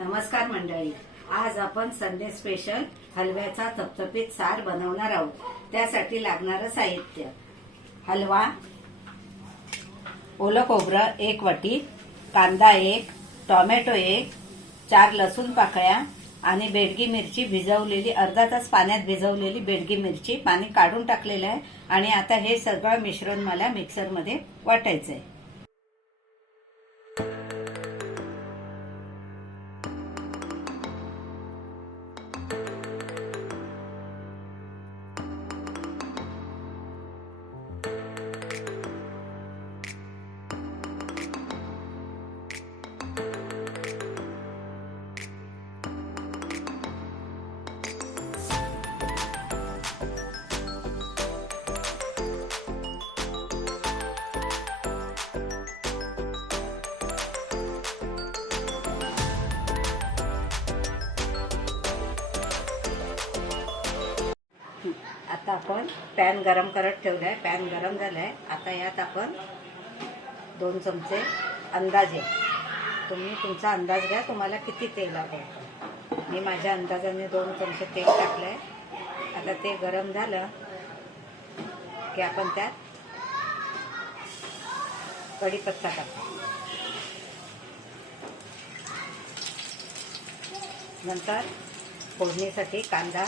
नमस्कार मंडळी, आज आपण संडे स्पेशल हलव्याचा थपथपीत सार बनवणार आहोत। त्यासाठी लागणारं साहित्य: हलवा, ओलं खोबरं 1 वाटी, कांदा 1, टोमॅटो 1, 4 लसूण पाकळ्या आणि बेडगी मिरची भिजवलेली, अर्धा तास पाण्यात भिजवलेली बेडगी मिरची पाणी काढून टाकलेलं आहे। आणि आता हे सगळं मिश्रण मला मिक्सरमध्ये वाटायचं आहे। आता आपण पॅन गरम करत ठेवलाय। पॅन गरम झालाय। आता यात आपण 2 चमचे अंदाजे, तुम्ही तुमचा अंदाज घ्या तुम्हाला किती तेल लागेल। मी माझ्या अंदाजाने 2 चमचे तेल टाकलंय। आता ते गरम झालं की आपण त्यात कढीपत्ता टाकू। नंतर फोडणीसाठी कांदा,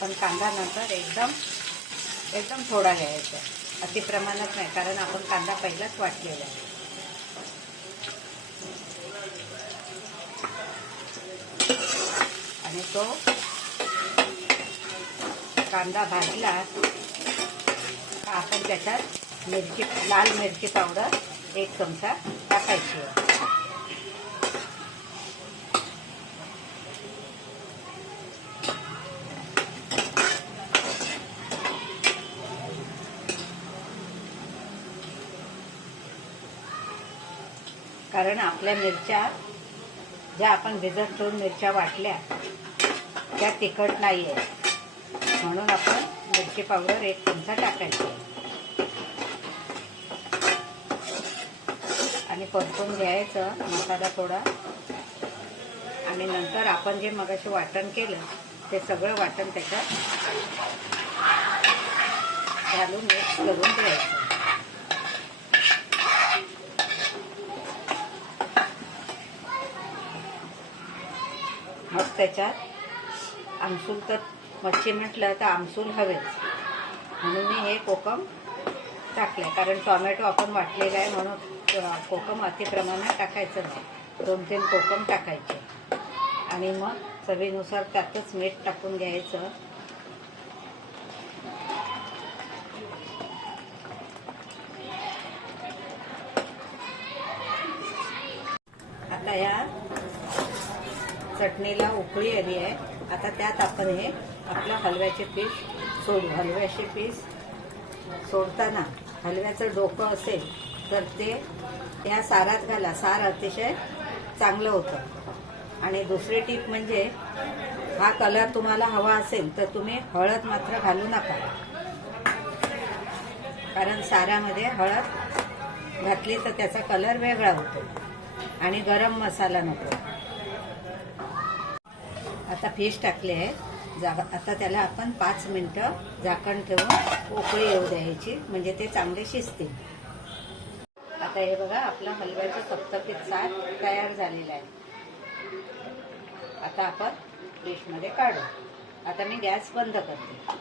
पण कांदा नंतर एकदम थोडा घ्यायचा, अति प्रमाणात नाही, कारण आपण कांदा पहिलाच वाटलेला आहे। आणि तो कांदा भाजला का आपण त्याच्यात लाल मिरची पावडर 1 चमचा टाकायची आहे। कारण आपल्या मिरच्या ज्या आपण भिजत ठेवून मिरच्या वाटल्या त्या तिखट नाही आहे, म्हणून आपण मिरची पावडर 1 चमचा टाकायची आणि परतून घ्यायचं मसाला थोडा। आणि नंतर आपण जे मगाशी वाटण केलं ते सगळं वाटण त्याच्यात घालून मिक्स करून घ्यायचं। मग त्याच्यात आमसूल, तर मच्छी म्हटलं तर आमसूल हवेच, म्हणून मी हे कोकम टाकले। कारण टोमॅटो आपण वाटलेला आहे म्हणून कोकम अति प्रमाणात टाकायचं नाही, 2-3 कोकम टाकायचे। आणि मग चवीनुसार त्यातच मीठ टाकून घ्यायचं। आता या चटणीला उकळी आली आहे। आता त्यात आपण हे आपलं हलव्याचे पीस सोडू। हलव्याचे पीस सोडताना हलव्याचं डोकं असेल तर ते या सारात घाला, सार अतिशय चांगलं होतं। आणि दुसरी टीप म्हणजे हा कलर तुम्हाला हवा असेल तर तुम्ही हळद मात्र घालू नका, कारण सारामध्ये हळद घातली तर त्याचा कलर वेगळा होतो। आणि गरम मसाला नको। आता फिश टाकले आहे। आता त्याला आपण 5 मिनिटं झाकण ठेवून उकळी येऊ द्यायची, म्हणजे ते चांगले शिजतील। आता हे बघा, आपला हलव्याचं थपथपीत सार तयार झालेला आहे। आता आपण डिशमध्ये काढू। आता मी गॅस बंद करते।